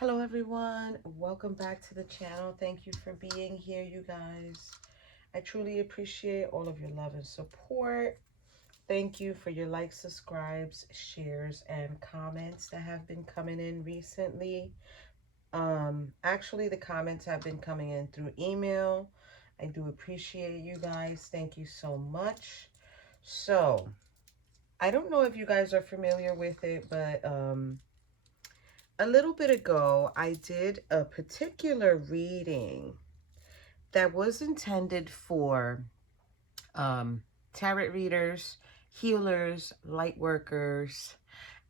Hello everyone, welcome back to the channel. Thank you for being here, you guys. I truly appreciate all of your love and support. Thank you for your likes, subscribes, shares, and comments that have been coming in recently. Actually, the comments have been coming in through email. I do appreciate you guys. Thank you so much. So, I don't know if you guys are familiar with it, but a little bit ago, I did a particular reading that was intended for tarot readers, healers, light workers,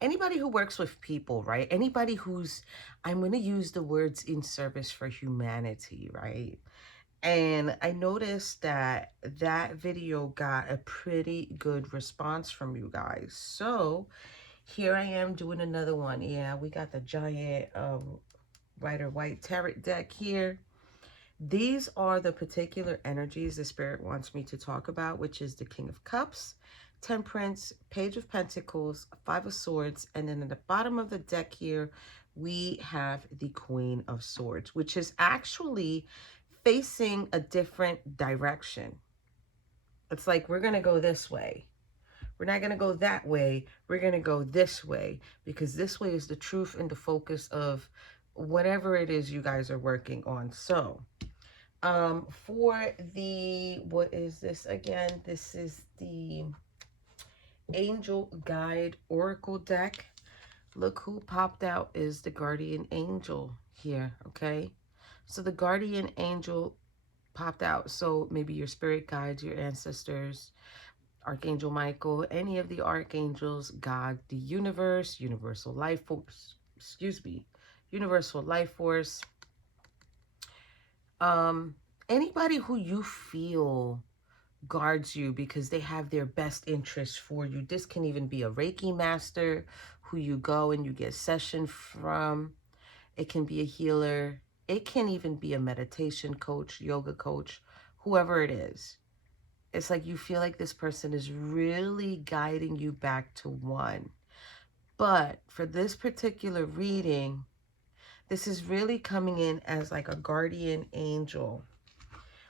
anybody who works with people, right? Anybody who's, I'm going to use the words in service for humanity, right? And I noticed that that video got a pretty good response from you guys. So here I am doing another one. Yeah, we got the giant Rider White tarot deck here. These are the particular energies the Spirit wants me to talk about, which is the King of Cups, Temperance, Page of Pentacles, Five of Swords, and then at the bottom of the deck here, we have the Queen of Swords, which is actually facing a different direction. It's like we're going to go this way. We're not going to go that way. We're going to go this way, because this way is the truth and the focus of whatever it is you guys are working on. So, for the, what is this again? This is the Angel Guide Oracle deck. Look who popped out is the Guardian Angel here, okay? So the Guardian Angel popped out. So maybe your spirit guides, your ancestors, Archangel Michael, any of the archangels, God, the universe, universal life force, universal life force. Anybody who you feel guards you because they have their best interests for you. This can even be a Reiki master who you go and you get session from. It can be a healer. It can even be a meditation coach, yoga coach, whoever it is. It's like you feel like this person is really guiding you back to one. But for this particular reading, this is really coming in as like a guardian angel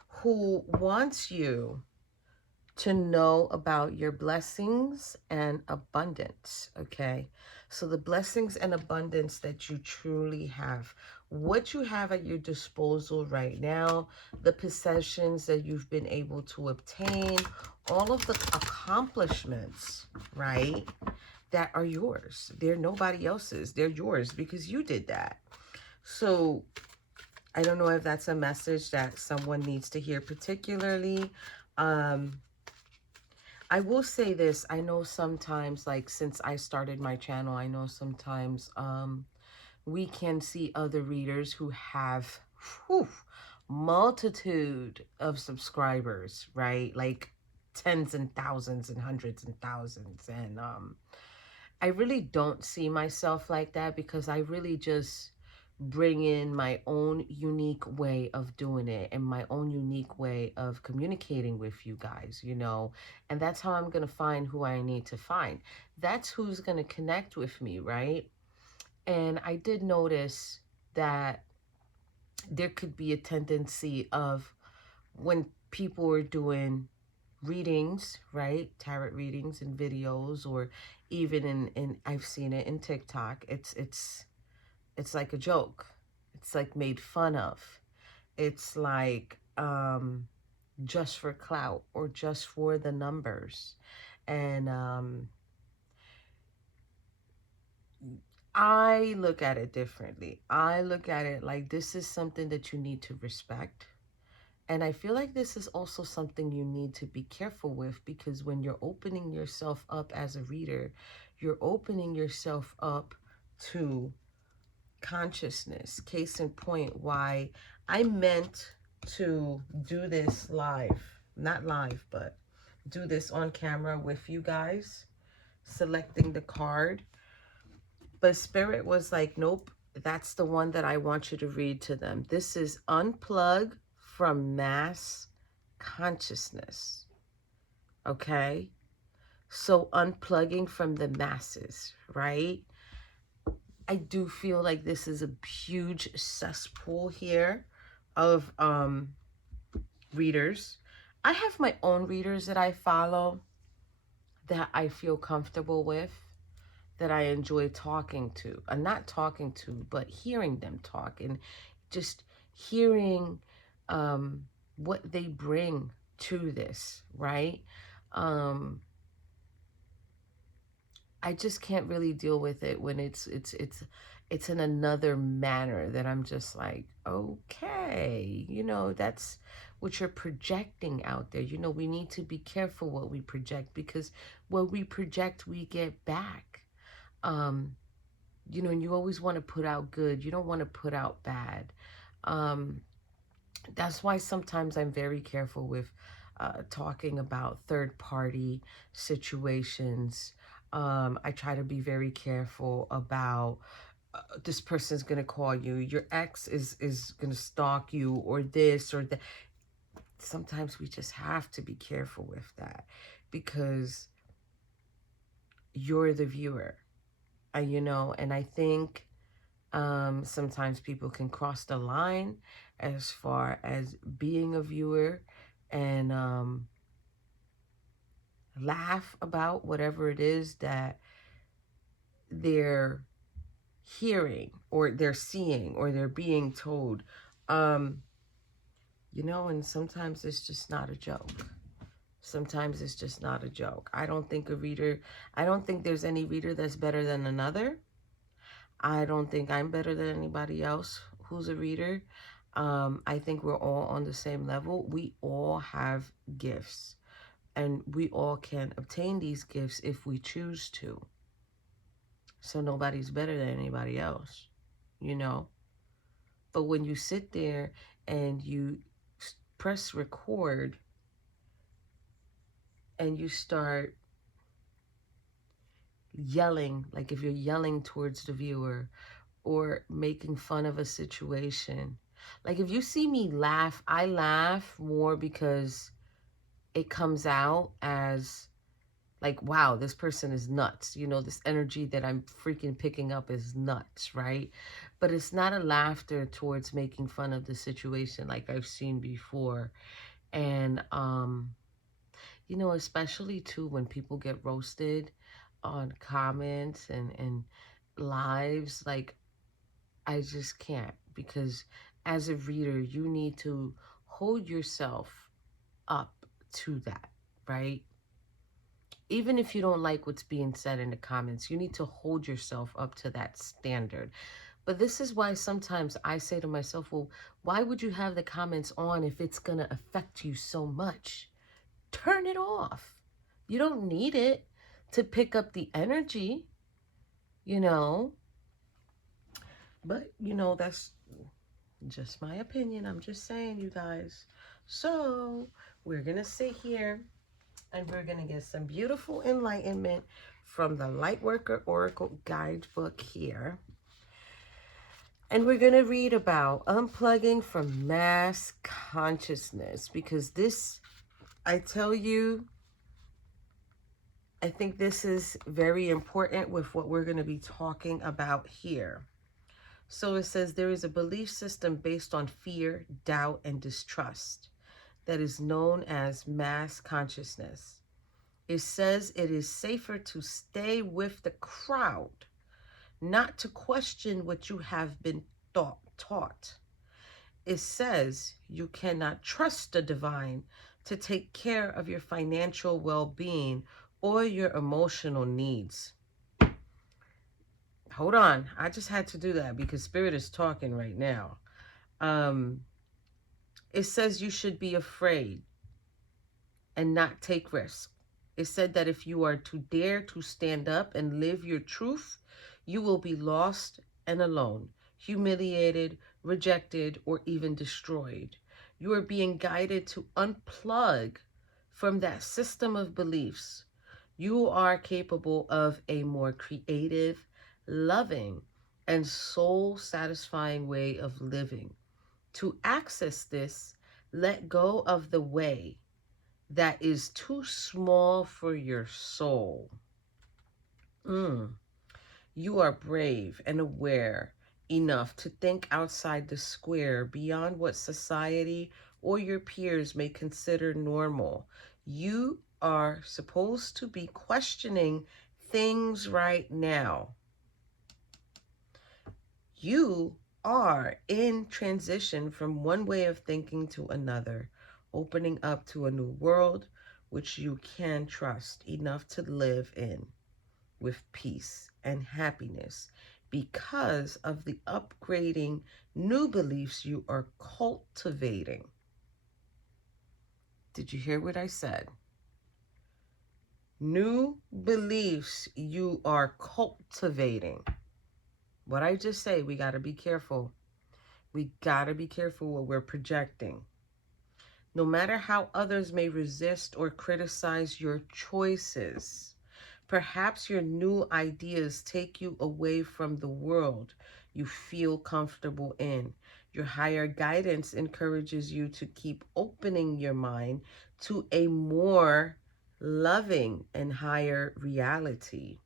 who wants you to know about your blessings and abundance, okay? So the blessings and abundance that you truly have, what you have at your disposal right now, the possessions that you've been able to obtain, all of the accomplishments, right, that are yours. They're nobody else's. They're yours because you did that. So I don't know if that's a message that someone needs to hear particularly. I will say this. I know sometimes, like, since I started my channel, I know sometimes we can see other readers who have multitude of subscribers, right? Like tens and thousands and hundreds and thousands. And I really don't see myself like that because I really just bring in my own unique way of doing it and my own unique way of communicating with you guys, you know, and that's how I'm going to find who I need to find. That's who's going to connect with me, right? And I did notice that there could be a tendency of when people are doing readings, right? Tarot readings and videos, or even in I've seen it in TikTok. It's like a joke. It's like made fun of. It's like just for clout or just for the numbers. And I look at it differently. I look at it like this is something that you need to respect. And I feel like this is also something you need to be careful with, because when you're opening yourself up as a reader, you're opening yourself up to consciousness. Case in point, why I meant to do this live, not live, but do this on camera with you guys, selecting the card. But Spirit was like, nope, that's the one that I want you to read to them. This is Unplug from Mass Consciousness. Okay? So unplugging from the masses, right? I do feel like this is a huge cesspool here of readers. I have my own readers that I follow that I feel comfortable with, that I enjoy talking to. Not talking to, but hearing them talk and just hearing what they bring to this, right? I just can't really deal with it when it's in another manner that I'm just like, okay, you know, that's what you're projecting out there. You know, we need to be careful what we project, because what we project, we get back. You know, and you always want to put out good. You don't want to put out bad. That's why sometimes I'm very careful with talking about third-party situations. I try to be very careful about this person's going to call you, your ex is going to stalk you, or this or that. Sometimes we just have to be careful with that, because you're the viewer, you know, and I think sometimes people can cross the line as far as being a viewer and laugh about whatever it is that they're hearing or they're seeing or they're being told. You know, and sometimes it's just not a joke. Sometimes it's just not a joke. I don't think there's any reader that's better than another. I don't think I'm better than anybody else who's a reader. I think we're all on the same level. We all have gifts, and we all can obtain these gifts if we choose to. So nobody's better than anybody else, you know? But when you sit there and you press record and you start yelling, like if you're yelling towards the viewer or making fun of a situation, like if you see me laugh, I laugh more because it comes out as like, wow, this person is nuts. You know, this energy that I'm freaking picking up is nuts, right? But it's not a laughter towards making fun of the situation like I've seen before. And, you know, especially too when people get roasted on comments and lives, like, I just can't, because as a reader, you need to hold yourself up to that, right? Even if you don't like what's being said in the comments, you need to hold yourself up to that standard. But this is why sometimes I say to myself, well, why would you have the comments on if it's going to affect you so much? Turn it off. You don't need it to pick up the energy, you know. But, you know, that's just my opinion. I'm just saying, you guys. So we're going to sit here and we're going to get some beautiful enlightenment from the Lightworker Oracle Guidebook here. And we're going to read about unplugging from mass consciousness, because this, I tell you, I think this is very important with what we're going to be talking about here. So it says there is a belief system based on fear, doubt, and distrust that is known as mass consciousness. It says it is safer to stay with the crowd, not to question what you have been taught. It says you cannot trust the divine to take care of your financial well-being or your emotional needs. Hold on. I just had to do that because Spirit is talking right now. It says you should be afraid and not take risks. It said that if you are to dare to stand up and live your truth, you will be lost and alone, humiliated, rejected, or even destroyed. You are being guided to unplug from that system of beliefs. You are capable of a more creative, loving, and soul-satisfying way of living. To access this, let go of the way that is too small for your soul. You You are brave and aware enough to think outside the square, beyond what society or your peers may consider normal. You are supposed to be questioning things right now. You are in transition from one way of thinking to another, opening up to a new world which you can trust enough to live in with peace and happiness because of the upgrading new beliefs you are cultivating. Did you hear what I said? New beliefs you are cultivating. What I just say, we got to be careful. We got to be careful what we're projecting. No matter how others may resist or criticize your choices, perhaps your new ideas take you away from the world you feel comfortable in. Your higher guidance encourages you to keep opening your mind to a more loving and higher reality.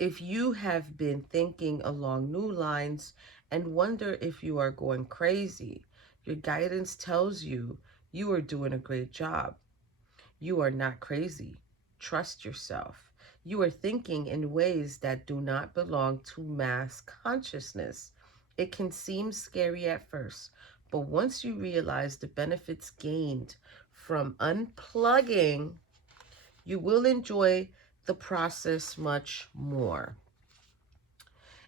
If you have been thinking along new lines and wonder if you are going crazy, your guidance tells you you are doing a great job. You are not crazy. Trust yourself. You are thinking in ways that do not belong to mass consciousness. It can seem scary at first, but once you realize the benefits gained from unplugging, you will enjoy the process much more.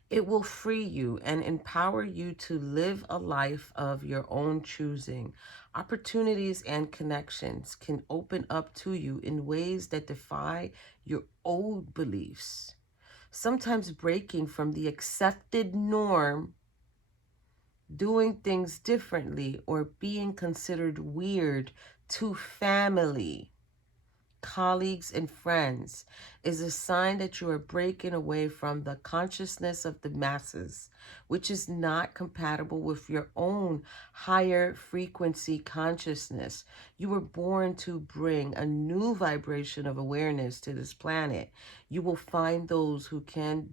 It will free you and empower you to live a life of your own choosing. Opportunities and connections can open up to you in ways that defy your old beliefs. Sometimes breaking from the accepted norm, doing things differently, or being considered weird to family, colleagues, and friends is a sign that you are breaking away from the consciousness of the masses, which is not compatible with your own higher frequency consciousness. You were born to bring a new vibration of awareness to this planet. You will find those who can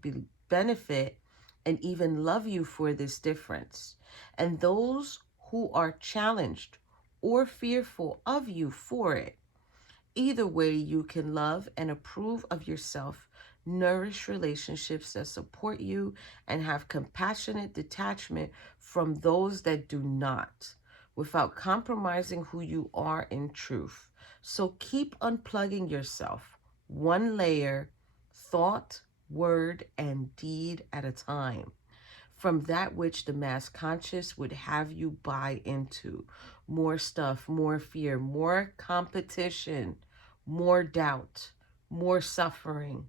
benefit and even love you for this difference, and those who are challenged or fearful of you for it. Either way, you can love and approve of yourself, nourish relationships that support you, and have compassionate detachment from those that do not, without compromising who you are in truth. So keep unplugging yourself, one layer, thought, word, and deed at a time, from that which the mass conscious would have you buy into. More stuff, more fear, more competition, more doubt, more suffering.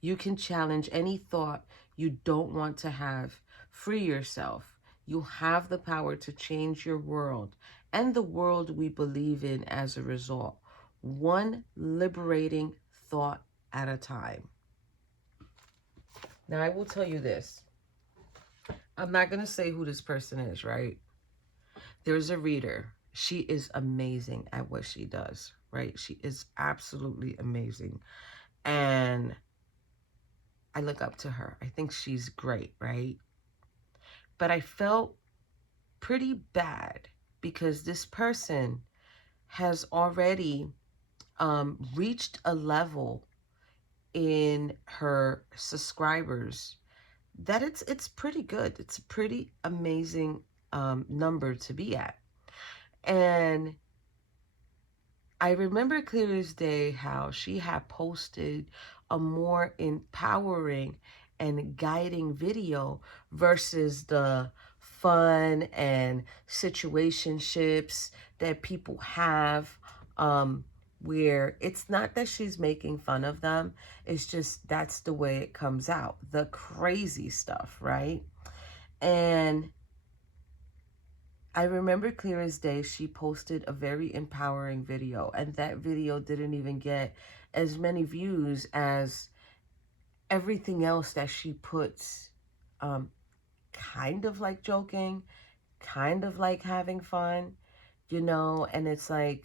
You can challenge any thought you don't want to have. Free yourself. You have the power to change your world and the world we believe in as a result. One liberating thought at a time. Now, I will tell you this. I'm not going to say who this person is, right? There's a reader. She is amazing at what she does, right? She is absolutely amazing. And I look up to her. I think she's great, right? But I felt pretty bad because this person has already reached a level in her subscribers that it's pretty good. It's a pretty amazing number to be at. And I remember clear as day how she had posted a more empowering and guiding video versus the fun and situationships that people have, where it's not that she's making fun of them. It's just that's the way it comes out. The crazy stuff, right? And I remember clear as day, she posted a very empowering video, and that video didn't even get as many views as everything else that she puts, kind of like joking, kind of like having fun, and it's like,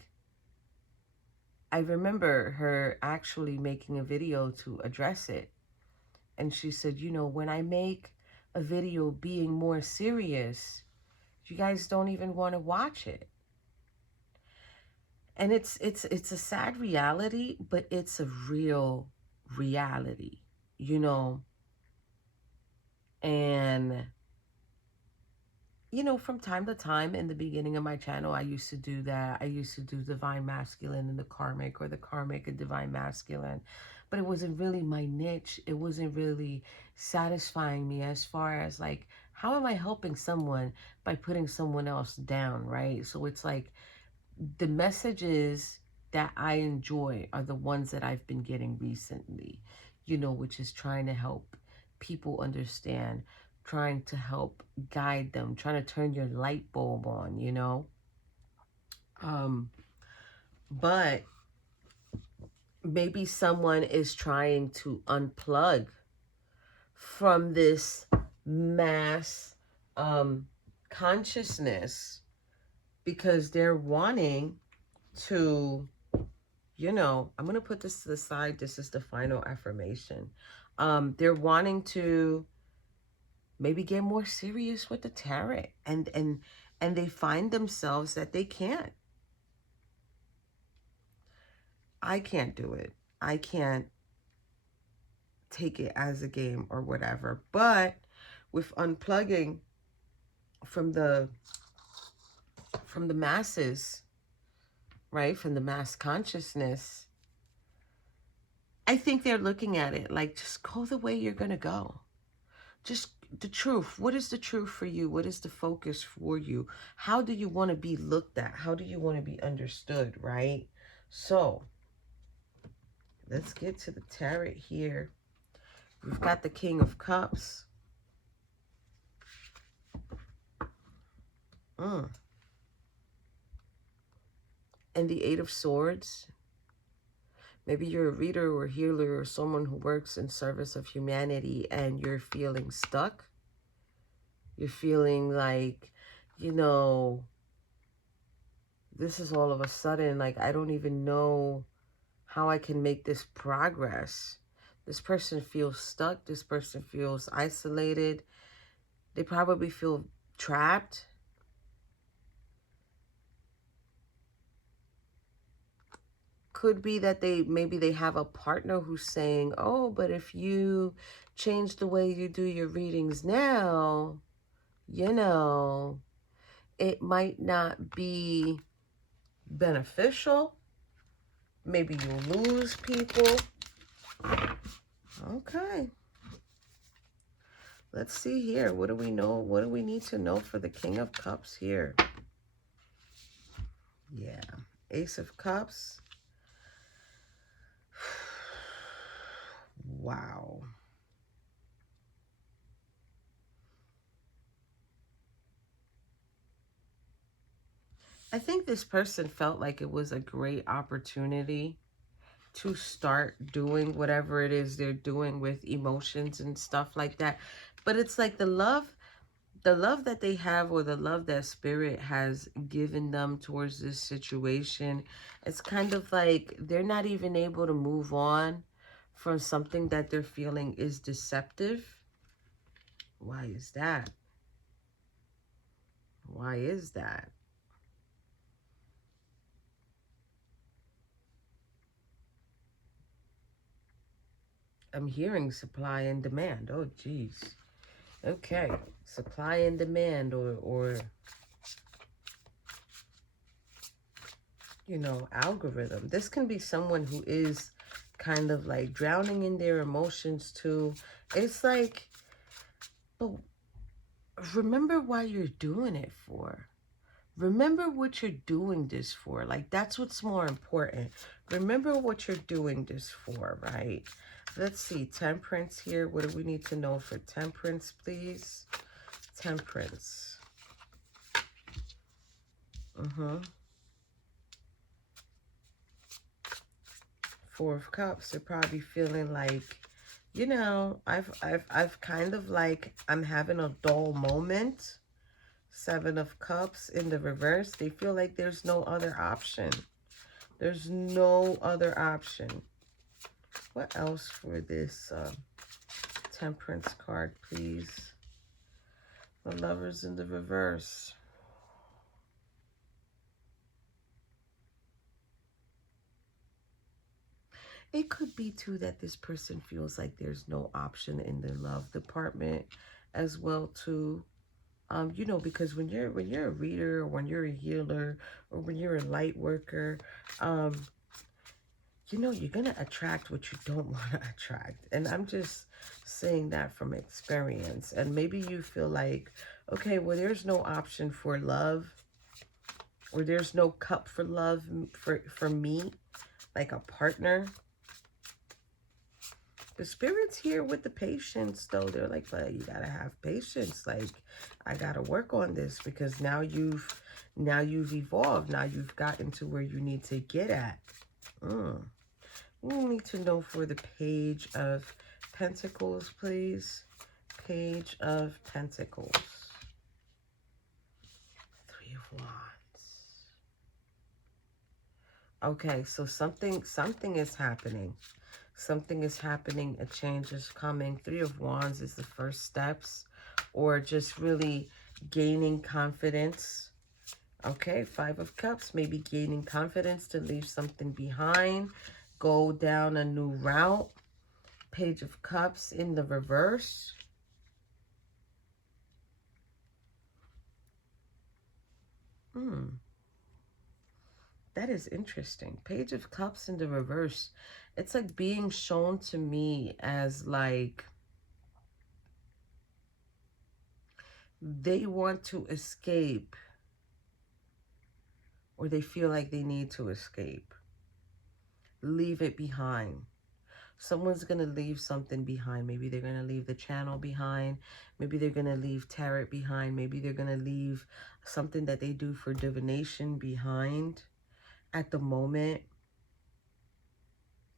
I remember her actually making a video to address it. And she said, you know, when I make a video being more serious, you guys don't even want to watch it. And it's a sad reality, but it's a real reality, you know. And you know, from time to time in the beginning of my channel, I used to do that. I used to do divine masculine and the karmic, or the karmic and divine masculine. But it wasn't really my niche. It wasn't really satisfying me as far as like, how am I helping someone by putting someone else down, right? So it's like the messages that I enjoy are the ones that I've been getting recently, you know, which is trying to help people understand, trying to help guide them, trying to turn your light bulb on, you know. But maybe someone is trying to unplug from this mass consciousness because they're wanting to, you know, I'm going to put this to the side. This is the final affirmation. They're wanting to maybe get more serious with the tarot, and they find themselves that they can't. I can't do it. I can't take it as a game or whatever. But with unplugging from the masses, right? From the mass consciousness, I think they're looking at it like, just go the way you're going to go. Just the truth. What is the truth for you? What is the focus for you? How do you want to be looked at? How do you want to be understood, right? So let's get to the tarot here. We've got the King of Cups. And the Eight of Swords. Maybe you're a reader or healer or someone who works in service of humanity and you're feeling stuck. You're feeling like, you know, this is all of a sudden, like, I don't even know how I can make this progress. This person feels stuck. This person feels isolated. They probably feel trapped. Could be that maybe they have a partner who's saying, oh, but if you change the way you do your readings now, you know, it might not be beneficial. Maybe you lose people. Okay. Let's see here. What do we know? What do we need to know for the King of Cups here? Yeah. Ace of Cups. Wow. I think this person felt like it was a great opportunity to start doing whatever it is they're doing with emotions and stuff like that. But it's like the love that they have, or the love that spirit has given them towards this situation, it's kind of like they're not even able to move on from something that they're feeling is deceptive. Why is that? Why is that? I'm hearing supply and demand. Oh, geez. Okay. Supply and demand, or you know, algorithm. This can be someone who is kind of like drowning in their emotions too. It's like, but remember why you're doing it for. Remember what you're doing this for. Like, that's what's more important. Remember what you're doing this for, right? Let's see. Temperance here. What do we need to know for temperance, please? Temperance. Four of Cups. They're probably feeling like, you know, I've kind of like, I'm having a dull moment. Seven of Cups in the reverse. They feel like there's no other option. There's no other option. What else for this Temperance card, please. The Lovers in the reverse. It could be, too, that this person feels like there's no option in the love department as well, too. You know, because when you're a reader, or when you're a healer, or when you're a light worker, you know, you're going to attract what you don't want to attract. And I'm just saying that from experience. And maybe you feel like, okay, well, there's no option for love, or there's no cup for love for me, like a partner. The Spirit's here with the patience, though. They're like, well, you gotta have patience. Like, I gotta work on this, because now you've evolved. Now you've gotten to where you need to get at. We need to know for the Page of Pentacles, please. Page of Pentacles. Three of Wands. Okay, so something is happening. Something is happening. A change is coming. Three of Wands is the first steps, or just really gaining confidence. Okay, Five of Cups, maybe gaining confidence to leave something behind, go down a new route. Page of Cups in the reverse. That is interesting. Page of Cups in the reverse. It's like being shown to me as like they want to escape, or they feel like they need to escape. Leave it behind. Someone's going to leave something behind. Maybe they're going to leave the channel behind. Maybe they're going to leave tarot behind. Maybe they're going to leave something that they do for divination behind at the moment.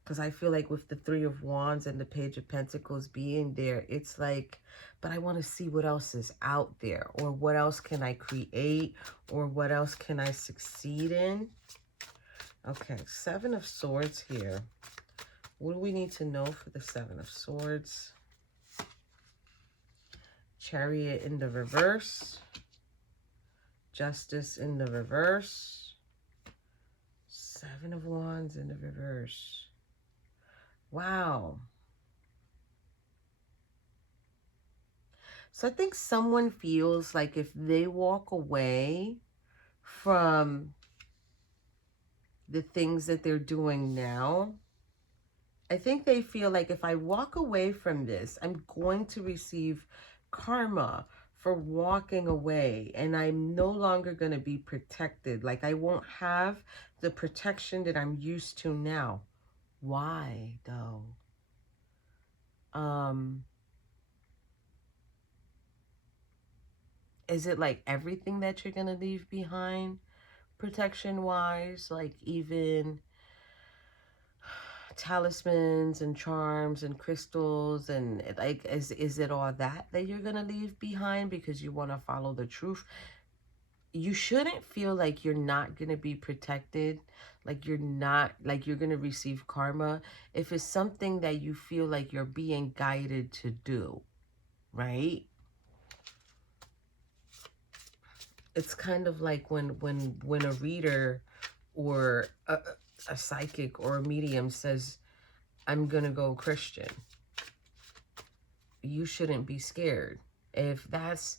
Because I feel like with the Three of Wands and the Page of Pentacles being there, it's like, but I want to see what else is out there, or what else can I create, or what else can I succeed in. Okay, Seven of Swords here. What do we need to know for the Seven of Swords? Chariot in the reverse. Justice in the reverse. Seven of Wands in the reverse. Wow. So I think someone feels like if they walk away from the things that they're doing now, I think they feel like if I walk away from this, I'm going to receive karma for walking away, and I'm no longer going to be protected. Like, I won't have the protection that I'm used to now. Why, though? Is it like everything that you're going to leave behind protection-wise? Like even talismans and charms and crystals, and like is it all that you're gonna leave behind because you want to follow the truth? You shouldn't feel like you're not gonna be protected, like you're gonna receive karma if it's something that you feel like you're being guided to do, right? It's kind of like when a reader or a psychic or a medium says, I'm gonna go Christian. You shouldn't be scared. If that's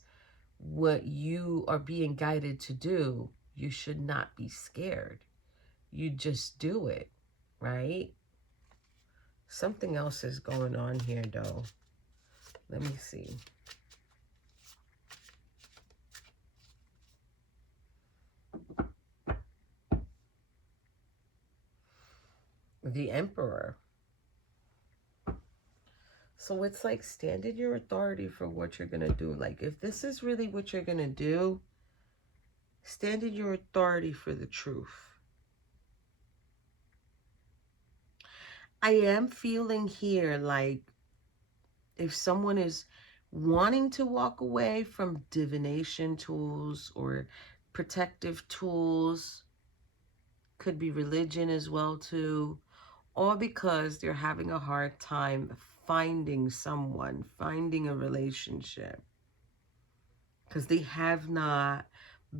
what you are being guided to do, you should not be scared. You just do it, right? Something else is going on here, though. Let me see. The Emperor. So it's like, stand in your authority for what you're going to do. Like, if this is really what you're going to do, stand in your authority for the truth. I am feeling here like if someone is wanting to walk away from divination tools or protective tools, could be religion as well too, or because they're having a hard time finding someone, finding a relationship, because they have not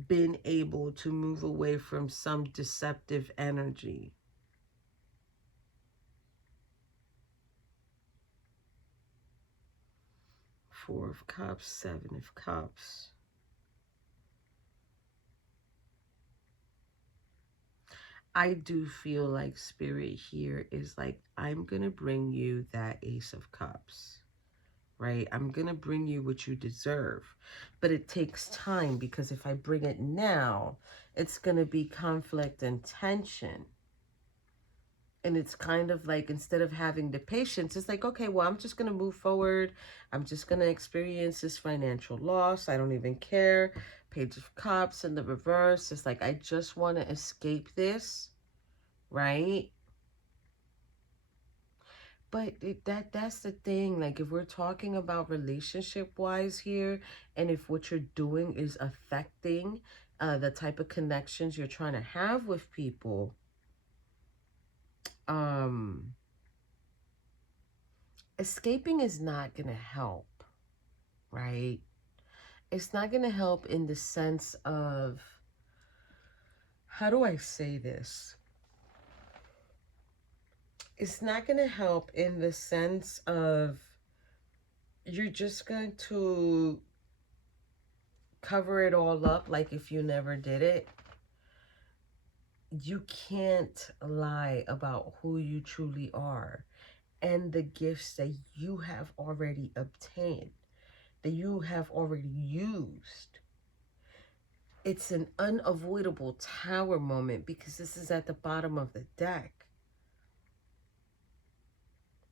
been able to move away from some deceptive energy. Four of Cups, Seven of Cups. I do feel like Spirit here is like, I'm going to bring you that Ace of Cups, right? I'm going to bring you what you deserve. But it takes time, because if I bring it now, it's going to be conflict and tension. And it's kind of like, instead of having the patience, it's like, okay, well, I'm just going to move forward. I'm just going to experience this financial loss. I don't even care. Page of Cups in the reverse. It's like, I just want to escape this, right? But that's the thing. Like, if we're talking about relationship-wise here, and if what you're doing is affecting the type of connections you're trying to have with people, escaping is not going to help, right? It's not going to help in the sense of, how do I say this? It's not going to help in the sense of, you're just going to cover it all up like if you never did it. You can't lie about who you truly are and the gifts that you have already obtained, that you have already used. It's an unavoidable Tower moment, because this is at the bottom of the deck.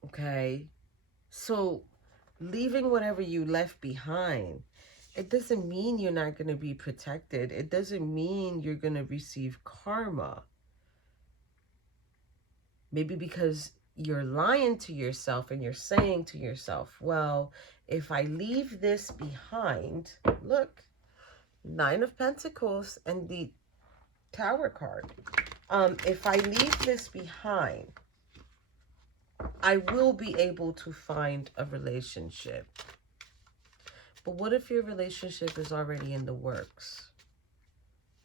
Okay? So leaving whatever you left behind, it doesn't mean you're not going to be protected. It doesn't mean you're going to receive karma. Maybe because you're lying to yourself and you're saying to yourself, well, if I leave this behind, look, Nine of Pentacles and the Tower card. If I leave this behind, I will be able to find a relationship. But what if your relationship is already in the works?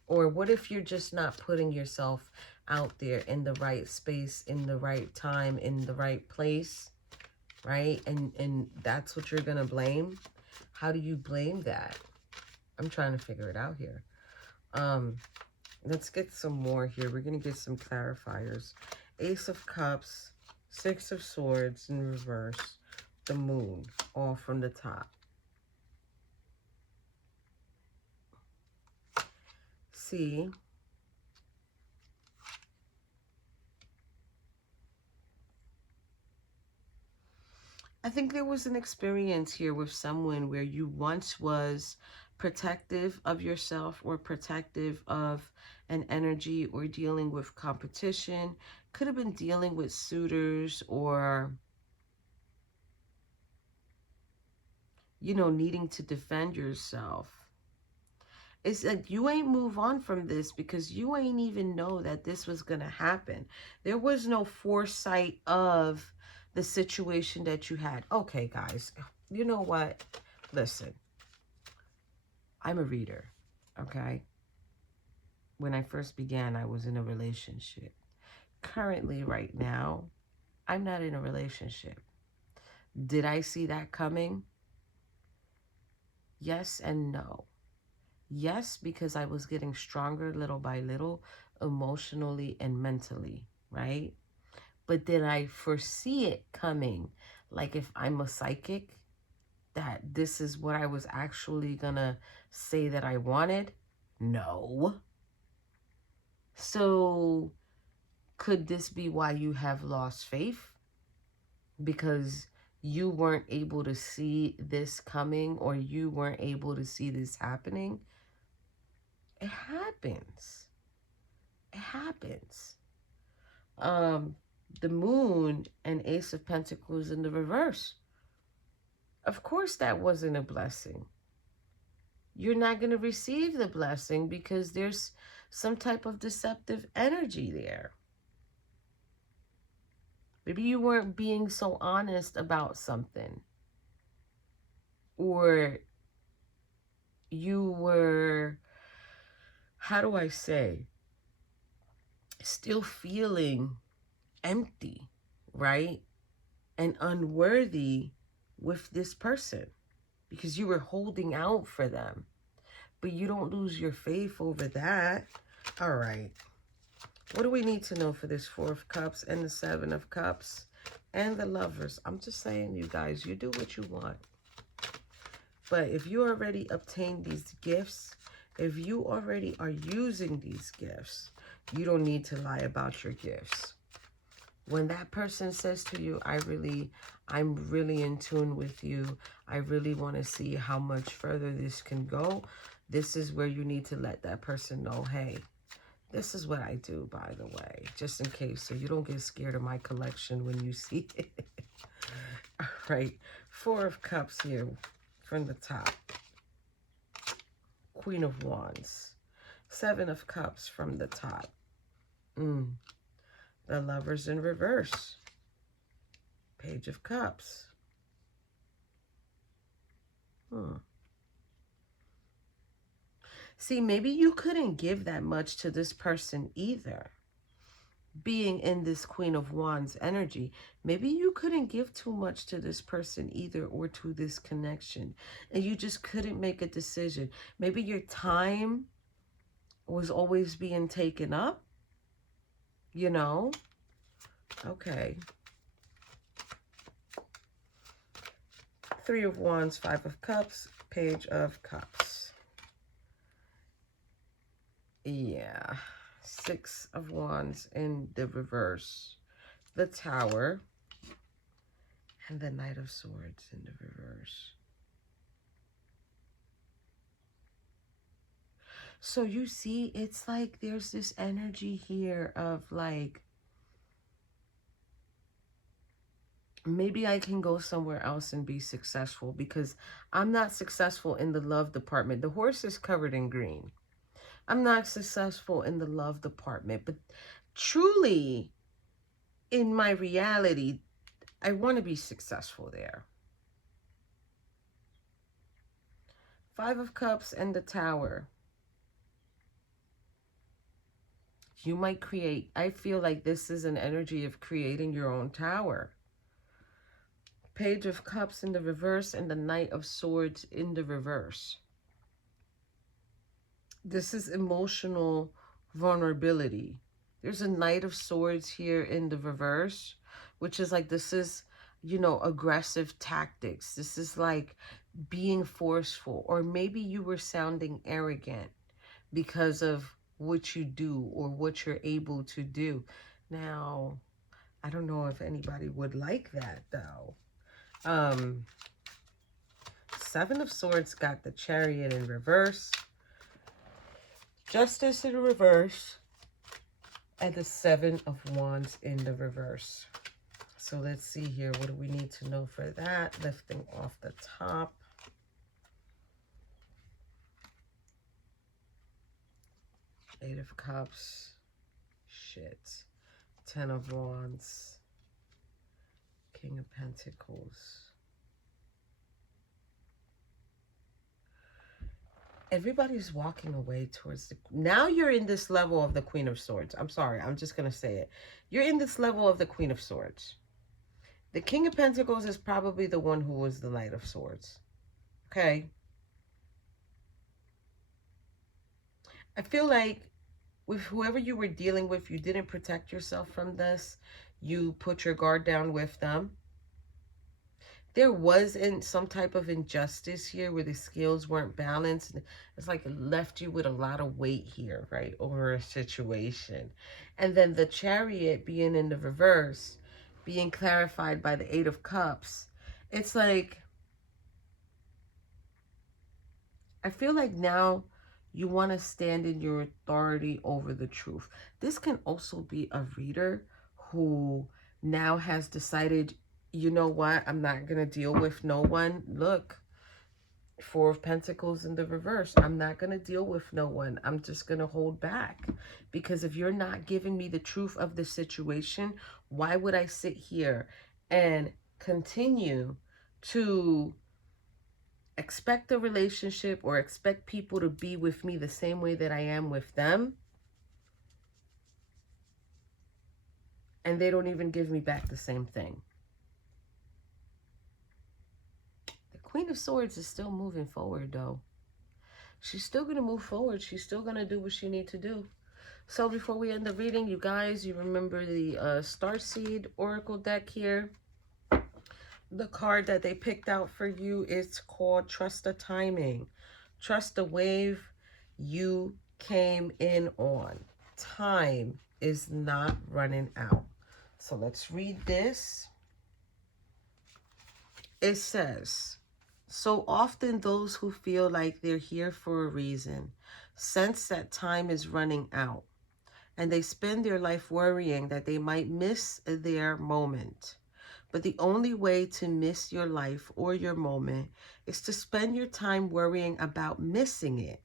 Or what if you're just not putting yourself out there in the right space, in the right time, in the right place, right? And that's what you're going to blame? How do you blame that? I'm trying to figure it out here. Let's get some more here. We're going to get some clarifiers. Ace of Cups, Six of Swords in reverse, the Moon, all from the top. See, I think there was an experience here with someone where you once was protective of yourself or protective of an energy, or dealing with competition. Could have been dealing with suitors, or, you know, needing to defend yourself. It's like you ain't move on from this because you ain't even know that this was going to happen. There was no foresight of the situation that you had. Okay, guys, you know what? Listen, I'm a reader, okay? When I first began, I was in a relationship. Currently, right now, I'm not in a relationship. Did I see that coming? Yes and no. Yes, because I was getting stronger little by little, emotionally and mentally, right? But did I foresee it coming? Like, if I'm a psychic, that this is what I was actually gonna say that I wanted? No. So could this be why you have lost faith? Because you weren't able to see this coming, or you weren't able to see this happening? It happens. It happens. The Moon and Ace of Pentacles in the reverse. Of course that wasn't a blessing. You're not going to receive the blessing because there's some type of deceptive energy there. Maybe you weren't being so honest about something. Or you were, how do I say, still feeling empty, right? And unworthy with this person because you were holding out for them. But you don't lose your faith over that. All right. What do we need to know for this Four of Cups and the Seven of Cups and the Lovers? I'm just saying, you guys, you do what you want. But if you already obtained these gifts, if you already are using these gifts, you don't need to lie about your gifts. When that person says to you, I'm really in tune with you, I really want to see how much further this can go, this is where you need to let that person know, hey, this is what I do, by the way, just in case, so you don't get scared of my collection when you see it. All right, Four of Cups here from the top. Queen of Wands. Seven of Cups from the top. The Lovers in reverse. Page of Cups. See, maybe you couldn't give that much to this person either. Being in this Queen of Wands energy, maybe you couldn't give too much to this person either, or to this connection, and you just couldn't make a decision. Maybe your time was always being taken up, you know? Okay. Three of Wands, Five of Cups, Page of Cups. Yeah. Six of Wands in the reverse. The Tower. And the Knight of Swords in the reverse. So you see, it's like there's this energy here of like, maybe I can go somewhere else and be successful because I'm not successful in the love department. The horse is covered in green. I'm not successful in the love department, but truly in my reality, I want to be successful there. Five of Cups and the Tower. You might create, I feel like this is an energy of creating your own tower. Page of Cups in the reverse and the Knight of Swords in the reverse. This is emotional vulnerability. There's a Knight of Swords here in the reverse, which is like, this is, you know, aggressive tactics. This is like being forceful, or maybe you were sounding arrogant because of what you do or what you're able to do. Now, I don't know if anybody would like that though. Seven of Swords got the Chariot in reverse, Justice in reverse, and the Seven of Wands in the reverse. So let's see here. What do we need to know for that? Lifting off the top. Eight of Cups. Shit. Ten of Wands. King of Pentacles. Everybody's walking away towards the... Now you're in this level of the Queen of Swords. I'm sorry. I'm just going to say it. You're in this level of the Queen of Swords. The King of Pentacles is probably the one who was the Knight of Swords. Okay? I feel like with whoever you were dealing with, you didn't protect yourself from this. You put your guard down with them. There was some type of injustice here where the scales weren't balanced. It's like it left you with a lot of weight here, right, over a situation. And then the Chariot being in the reverse, being clarified by the Eight of Cups. It's like, I feel like now you want to stand in your authority over the truth. This can also be a reader who now has decided, you know what, I'm not going to deal with no one. Look, Four of Pentacles in the reverse. I'm not going to deal with no one. I'm just going to hold back. Because if you're not giving me the truth of the situation, why would I sit here and continue to expect a relationship or expect people to be with me the same way that I am with them, and they don't even give me back the same thing? The Queen of Swords is still moving forward, though. She's still going to move forward. She's still going to do what she needs to do. So before we end the reading, you guys, you remember the Starseed Oracle deck here. The card that they picked out for you is called Trust the Timing. Trust the wave you came in on. Time is not running out. So let's read this. It says, so often those who feel like they're here for a reason sense that time is running out, and they spend their life worrying that they might miss their moment. But the only way to miss your life or your moment is to spend your time worrying about missing it.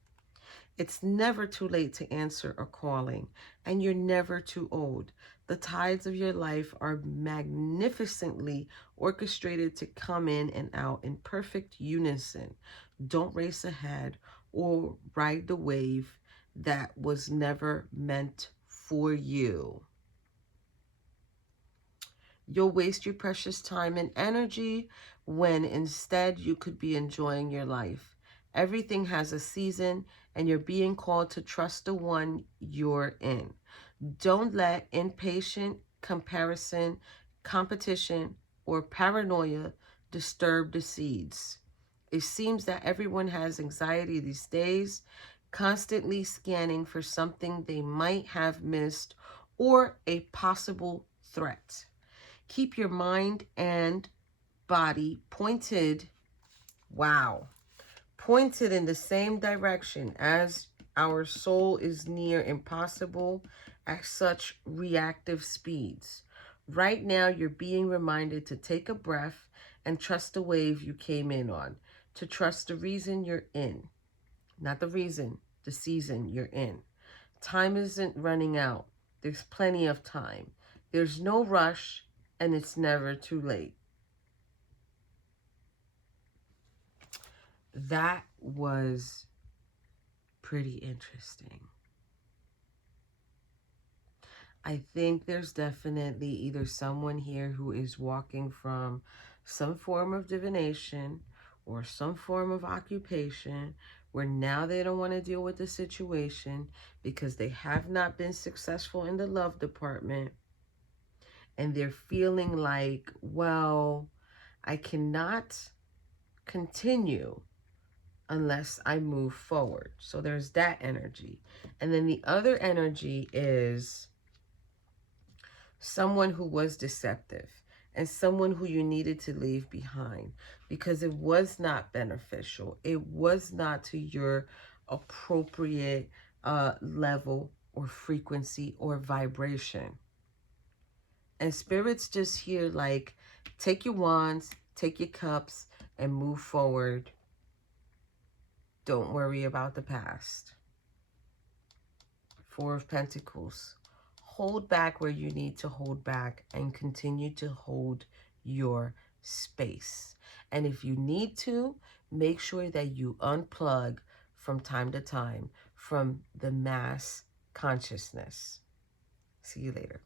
It's never too late to answer a calling, and you're never too old. The tides of your life are magnificently orchestrated to come in and out in perfect unison. Don't race ahead or ride the wave that was never meant for you. You'll waste your precious time and energy when instead you could be enjoying your life. Everything has a season, and you're being called to trust the one you're in. Don't let impatient comparison, competition, or paranoia disturb the seeds. It seems that everyone has anxiety these days, constantly scanning for something they might have missed or a possible threat. Keep your mind and body pointed, pointed in the same direction as our soul is near impossible at such reactive speeds. Right now, you're being reminded to take a breath and trust the wave you came in on, to trust the reason you're in, not the reason, the season you're in. Time isn't running out. There's plenty of time. There's no rush, and it's never too late. That was pretty interesting. I think there's definitely either someone here who is walking from some form of divination or some form of occupation where now they don't want to deal with the situation because they have not been successful in the love department. And they're feeling like, well, I cannot continue unless I move forward. So there's that energy. And then the other energy is someone who was deceptive and someone who you needed to leave behind because it was not beneficial. It was not to your appropriate level or frequency or vibration. And Spirit's just here like, take your wands, take your cups, and move forward. Don't worry about the past. Four of Pentacles. Hold back where you need to hold back and continue to hold your space. And if you need to, make sure that you unplug from time to time from the mass consciousness. See you later.